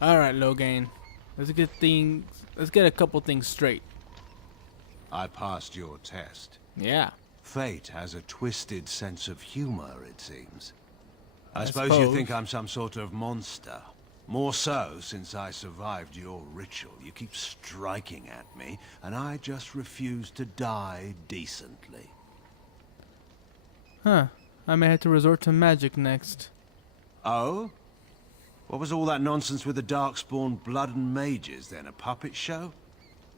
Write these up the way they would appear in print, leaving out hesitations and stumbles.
All right, Loghain. Let's get a couple things straight. I passed your test. Yeah. Fate has a twisted sense of humor, it seems. I suppose suppose. you think I'm some sort of monster. More so since I survived your ritual. You keep striking at me, and I just refuse to die decently. Huh. I may have to resort to magic next. Oh? What was all that nonsense with the Darkspawn blood and mages then? A puppet show?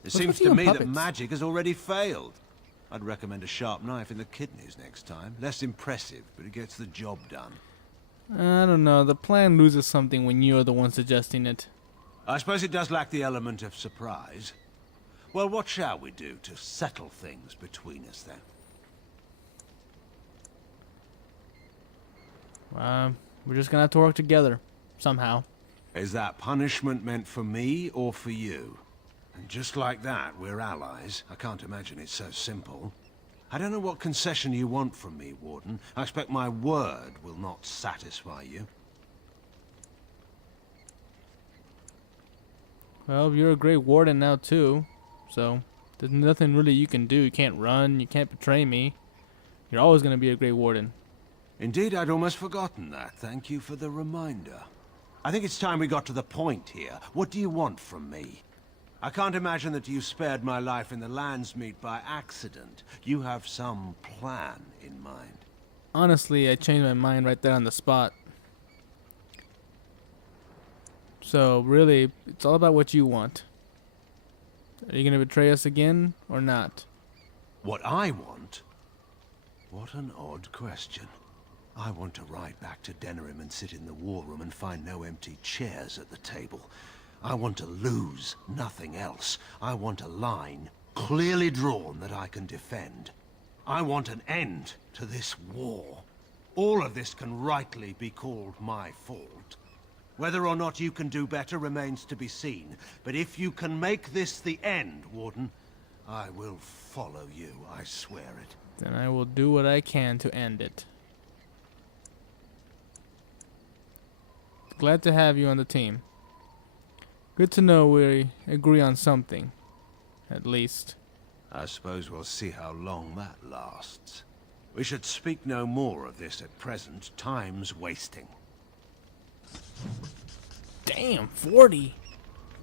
It seems to me that magic has already failed. I'd recommend a sharp knife in the kidneys next time. Less impressive, but it gets the job done. I don't know. The plan loses something when you're the one suggesting it. I suppose it does lack the element of surprise. Well, what shall we do to settle things between us then? We're just gonna have to work together. Somehow. Is that punishment meant for me or for you? And just like that, we're allies. I can't imagine it's so simple. I don't know what concession you want from me, Warden. I expect my word will not satisfy you. Well, you're a great warden now too. So, there's nothing really you can do. You can't run, you can't betray me. You're always gonna be a great warden. Indeed, I'd almost forgotten that. Thank you for the reminder. I think it's time we got to the point here. What do you want from me? I can't imagine that you spared my life in the Landsmeet by accident. You have some plan in mind. Honestly, I changed my mind right there on the spot. So, really, it's all about what you want. Are you gonna betray us again, or not? What I want? What an odd question. I want to ride back to Denerim and sit in the war room and find no empty chairs at the table. I want to lose, nothing else. I want a line, clearly drawn, that I can defend. I want an end to this war. All of this can rightly be called my fault. Whether or not you can do better remains to be seen. But if you can make this the end, Warden, I will follow you, I swear it. Then I will do what I can to end it. Glad to have you on the team. Good to know we agree on something, at least. I suppose we'll see how long that lasts. We should speak no more of this at present. Time's wasting. Damn, 40!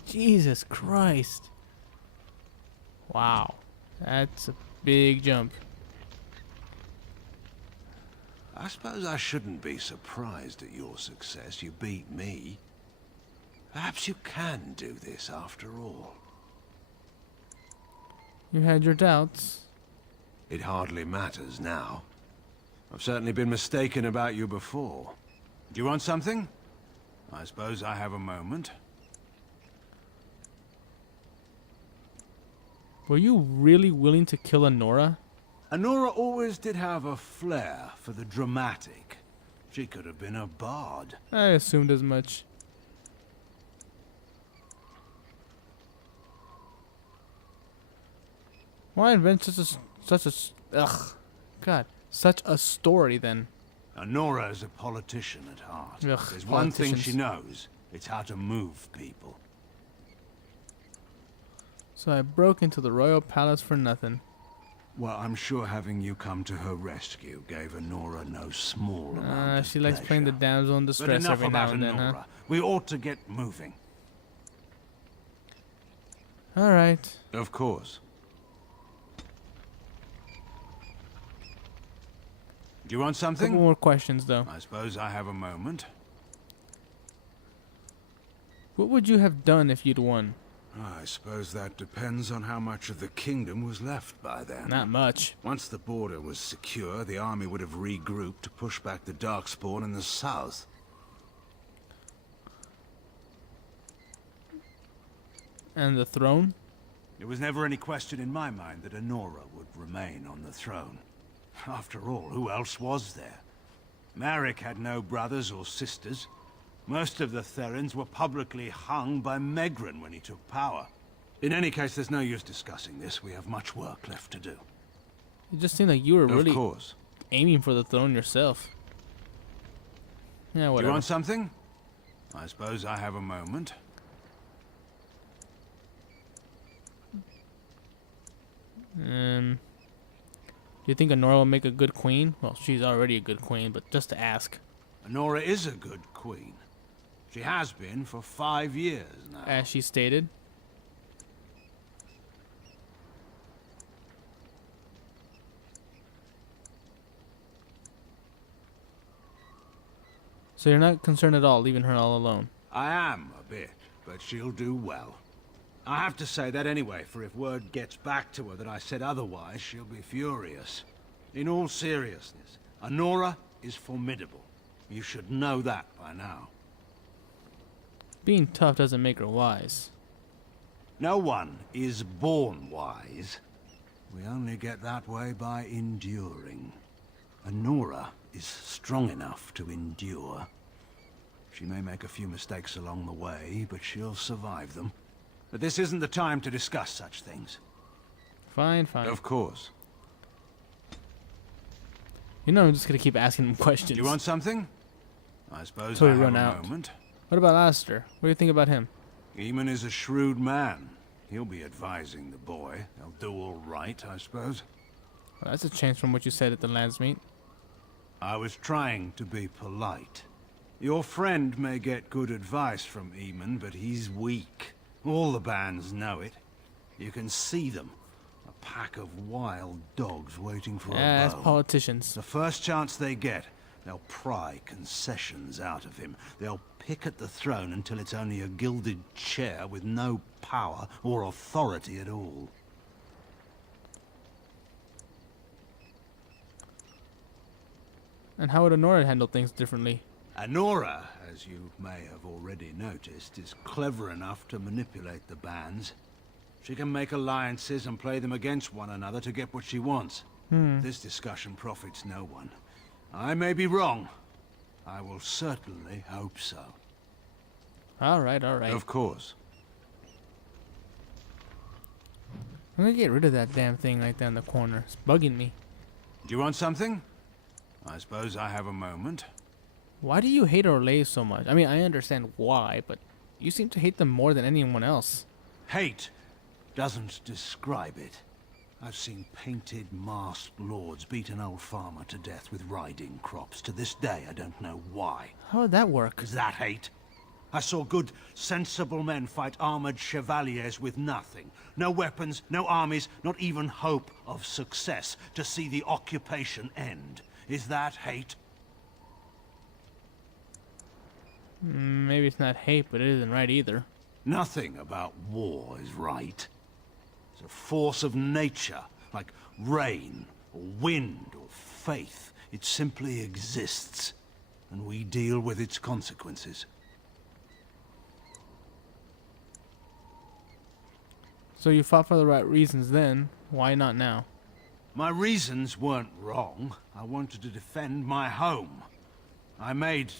Jesus Christ. Wow. That's a big jump. I suppose I shouldn't be surprised at your success. You beat me. Perhaps you can do this after all. You had your doubts. It hardly matters now. I've certainly been mistaken about you before. Do you want something? I suppose I have a moment. Were you really willing to kill Anora? Anora always did have a flair for the dramatic. She could have been a bard. I assumed as much. Why invent such a story then? Anora is a politician at heart. Ugh, There's one thing politicians. she knows. It's how to move people. So I broke into the royal palace for nothing. Well, I'm sure having you come to her rescue gave Anora no small amount of She likes playing the pleasure. damsel in But distress enough every about now and then, huh? Anora. We ought to get moving. Alright. Of course. Do you want something? Couple more questions though. I suppose I have a moment. What would you have done if you'd won? I suppose that depends on how much of the kingdom was left by then. Not much. Once the border was secure, the army would have regrouped to push back the Darkspawn in the south. And the throne? There was never any question in my mind that Anora would remain on the throne. After all, who else was there? Marek had no brothers or sisters. Most of the Therans were publicly hung by Megran when he took power. In any case, there's no use discussing this. We have much work left to do. It just seemed like you were really Of course. aiming for the throne yourself. Yeah, Do whatever. you want something? I suppose I have a moment. Do you think Honora will make a good queen? Well, she's already a good queen, but just to ask. Honora is a good queen. She has been for 5 years now. As she stated. So you're not concerned at all leaving her all alone? I am a bit, but she'll do well. I have to say that anyway, for if word gets back to her that I said otherwise, she'll be furious. In all seriousness, Honora is formidable. You should know that by now. Being tough doesn't make her wise. No one is born wise. We only get that way by enduring. Honora is strong enough to endure. She may make a few mistakes along the way, but she'll survive them. But this isn't the time to discuss such things. Fine, fine. Of course. You know I'm just gonna keep asking him questions. Do you want something? I suppose Till I we have run a out. moment. What about Alistair? What do you think about him? Eamon is a shrewd man. He'll be advising the boy. They'll do all right, I suppose. Well, that's a change from what you said at the lands meet. I was trying to be polite. Your friend may get good advice from Eamon, but he's weak. All the bands know it. You can see them. A pack of wild dogs waiting for a As bone. politicians. The first chance they get, they'll pry concessions out of him. They'll pick at the throne until it's only a gilded chair with no power or authority at all. And how would Honora handle things differently? Honora, as you may have already noticed, is clever enough to manipulate the bands. She can make alliances and play them against one another to get what she wants. This discussion profits no one. I may be wrong. I will certainly hope so. Alright, alright. Of course. I'm gonna get rid of that damn thing right there in the corner. It's bugging me. Do you want something? I suppose I have a moment. Why do you hate Orlais so much? I mean, I understand why, but you seem to hate them more than anyone else. Hate doesn't describe it. I've seen painted, masked lords beat an old farmer to death with riding crops. To this day, I don't know why. How would that work? Is that hate? I saw good, sensible men fight armored chevaliers with nothing. No weapons, no armies, not even hope of success to see the occupation end. Is that hate? Maybe it's not hate, but it isn't right either. Nothing about war is right. It's a force of nature, like rain, or wind, or faith. It simply exists, and we deal with its consequences. So you fought for the right reasons then. Why not now? My reasons weren't wrong. I wanted to defend my home. I made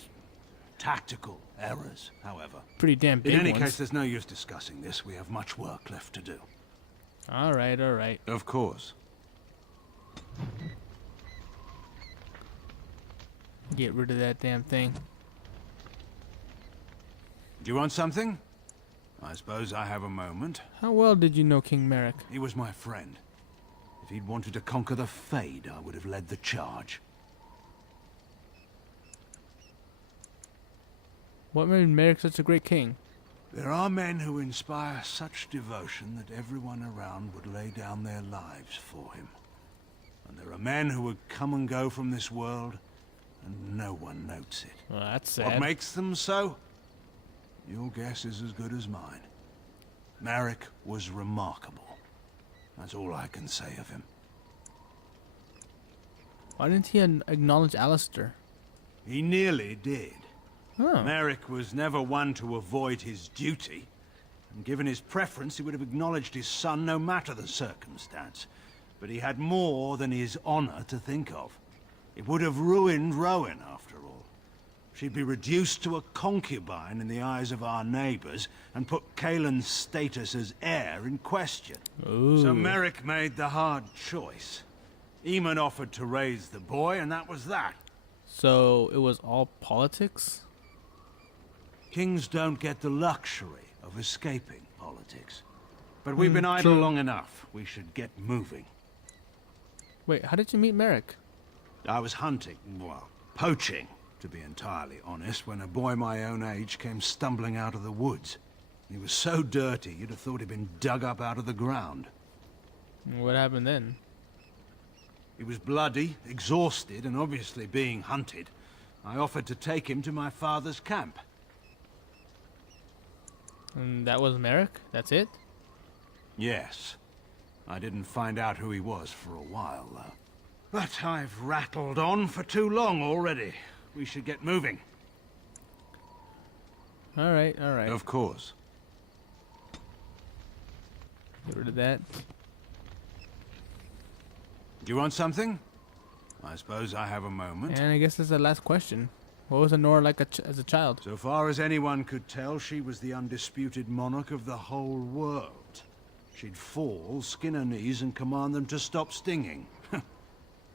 tactical errors, however. Pretty damn big In any ones. case, there's no use discussing this. We have much work left to do. Alright, alright. Of course. Get rid of that damn thing. Do you want something? I suppose I have a moment. How well did you know King Merrick? He was my friend. If he'd wanted to conquer the Fade, I would have led the charge. What made Merrick such a great king? There are men who inspire such devotion that everyone around would lay down their lives for him. And there are men who would come and go from this world, and no one notes it. Well, that's sad. What makes them so? Your guess is as good as mine. Merrick was remarkable. That's all I can say of him. Why didn't he acknowledge Alistair? He nearly did. Oh. Merrick was never one to avoid his duty. And given his preference, he would have acknowledged his son no matter the circumstance. But he had more than his honor to think of. It would have ruined Rowan, after all. She'd be reduced to a concubine in the eyes of our neighbors, and put Kaelin's status as heir in question. Ooh. So Merrick made the hard choice. Eamon offered to raise the boy, and that was that. So it was all politics? Kings don't get the luxury of escaping politics. But we've been idle true. long enough. We should get moving. Wait, how did you meet Merrick? I was hunting, well, poaching, to be entirely honest, when a boy my own age came stumbling out of the woods. He was so dirty, you'd have thought he'd been dug up out of the ground. What happened then? He was bloody, exhausted, and obviously being hunted. I offered to take him to my father's camp. And that was Merrick? That's it? Yes. I didn't find out who he was for a while, though. But I've rattled on for too long already. We should get moving. Alright, alright. Of course. Get rid of that. Do you want something? I suppose I have a moment. And I guess that's the last question. What was Honora like as a child? So far as anyone could tell, she was the undisputed monarch of the whole world. She'd fall, skin her knees, and command them to stop stinging.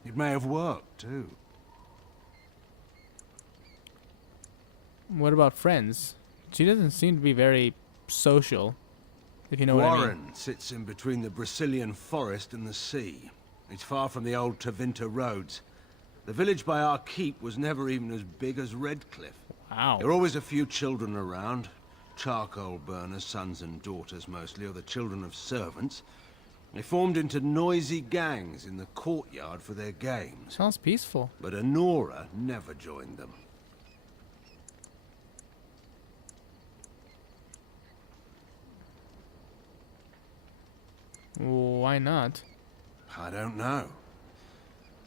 It may have worked, too. What about friends? She doesn't seem to be very social, if you know what I mean. Warren sits in between the Brazilian forest and the sea. It's far from the old Tevinter roads. The village by our keep was never even as big as Redcliffe. Wow. There were always a few children around. Charcoal burners, sons and daughters mostly, or the children of servants. They formed into noisy gangs in the courtyard for their games. Sounds peaceful. But Honora never joined them. Why not? I don't know.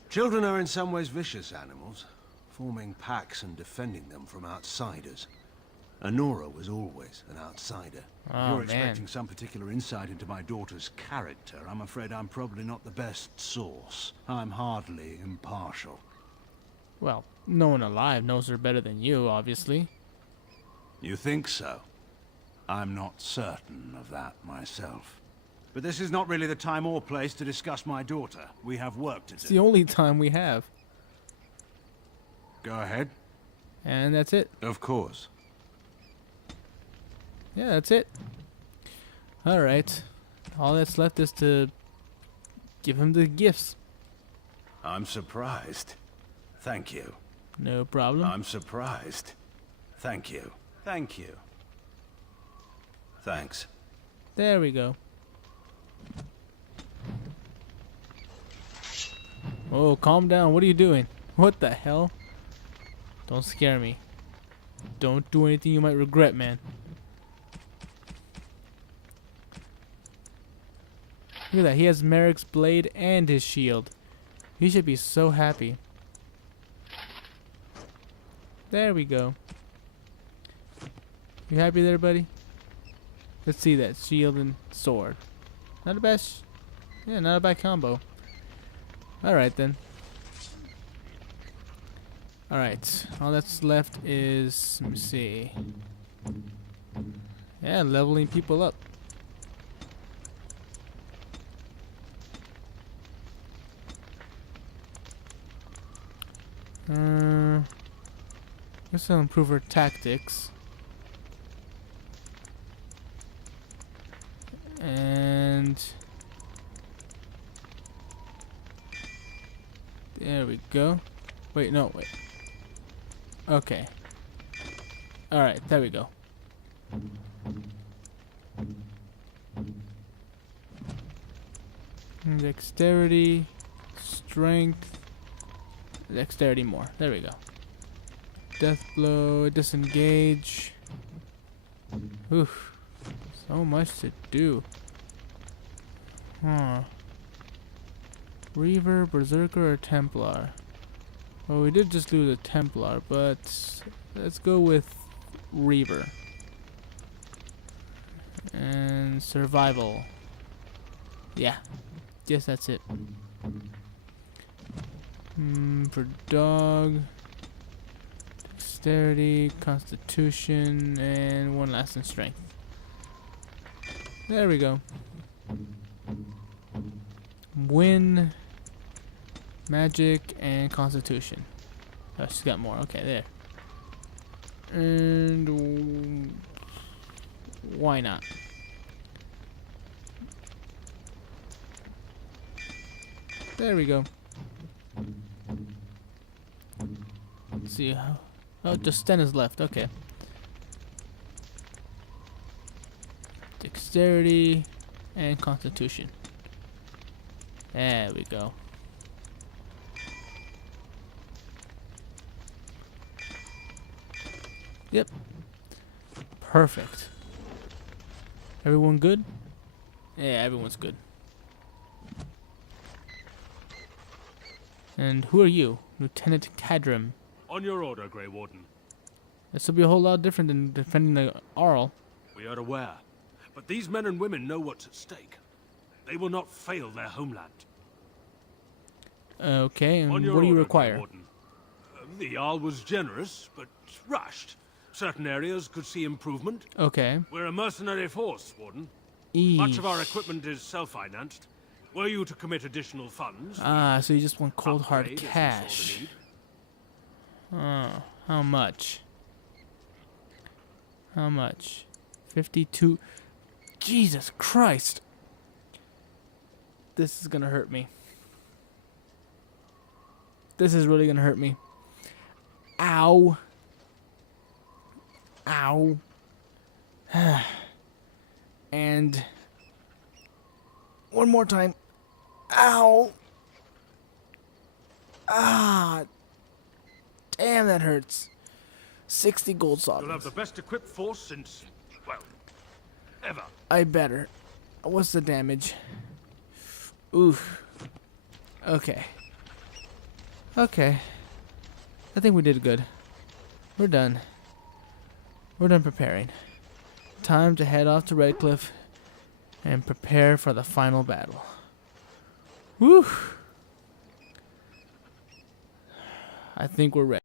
Children are in some ways vicious animals, forming packs and defending them from outsiders. Honora was always an outsider. Oh, You're man. expecting some particular insight into my daughter's character. I'm afraid I'm probably not the best source. I'm hardly impartial. Well, no one alive knows her better than you, obviously. You think so? I'm not certain of that myself. But this is not really the time or place to discuss my daughter. We have work to It's do. the only time we have. Go ahead. And that's it. Of course. Yeah, that's it. Alright. All that's left is to give him the gifts. I'm surprised. Thank you. No problem. I'm surprised. Thank you. Thank you. Thanks. There we go. Oh, calm down. What are you doing? What the hell? Don't scare me. Don't do anything you might regret, man. Look at that. He has Merrick's blade and his shield. He should be so happy. There we go. You happy there, buddy? Let's see that. Shield and sword. Not a bad... yeah, not a bad combo. Alright, then. Alright. All that's left is... let me see. Yeah, leveling people up. Guess I'll improve her tactics. And there we go. Wait, no, wait. Okay. Alright, there we go. Dexterity, strength, dexterity more. There we go. Death blow, disengage. Oof. So much to do. Huh. Reaver, Berserker, or Templar? Well, we did just lose a Templar, but let's go with Reaver. And survival. Yeah. Guess that's it. For dog. Dexterity, Constitution, and one last in strength. There we go. Win, magic, and constitution. Oh, she's got more. Okay, there. And why not? There we go. Let's see how. Oh, just 10 is left. Okay. Dexterity and Constitution. There we go. Yep. Perfect. Everyone good? Yeah, everyone's good. And who are you? Lieutenant Cadram. On your order, Grey Warden. This will be a whole lot different than defending the Arl. We are aware. But these men and women know what's at stake. They will not fail their homeland. Okay, and On what your do you order, Grey require? Warden. The Jarl was generous, but rushed. Certain areas could see improvement. Okay. We're a mercenary force, Warden. Eesh. Much of our equipment is self-financed. Were you to commit additional funds... Ah, so you just want cold hard upgrade if you saw the cash. need. Oh, how much? How much? 52. Jesus Christ. This is gonna hurt me. This is really gonna hurt me. Ow. Ow. And one more time. Ow. Ah. Damn, that hurts. 60 gold You'll have sovereigns. the best equipped force since, well, ever. I better. What's the damage? Oof. Okay. Okay. I think we did good. We're done. We're done preparing. Time to head off to Redcliffe and prepare for the final battle. Whew. I think we're ready.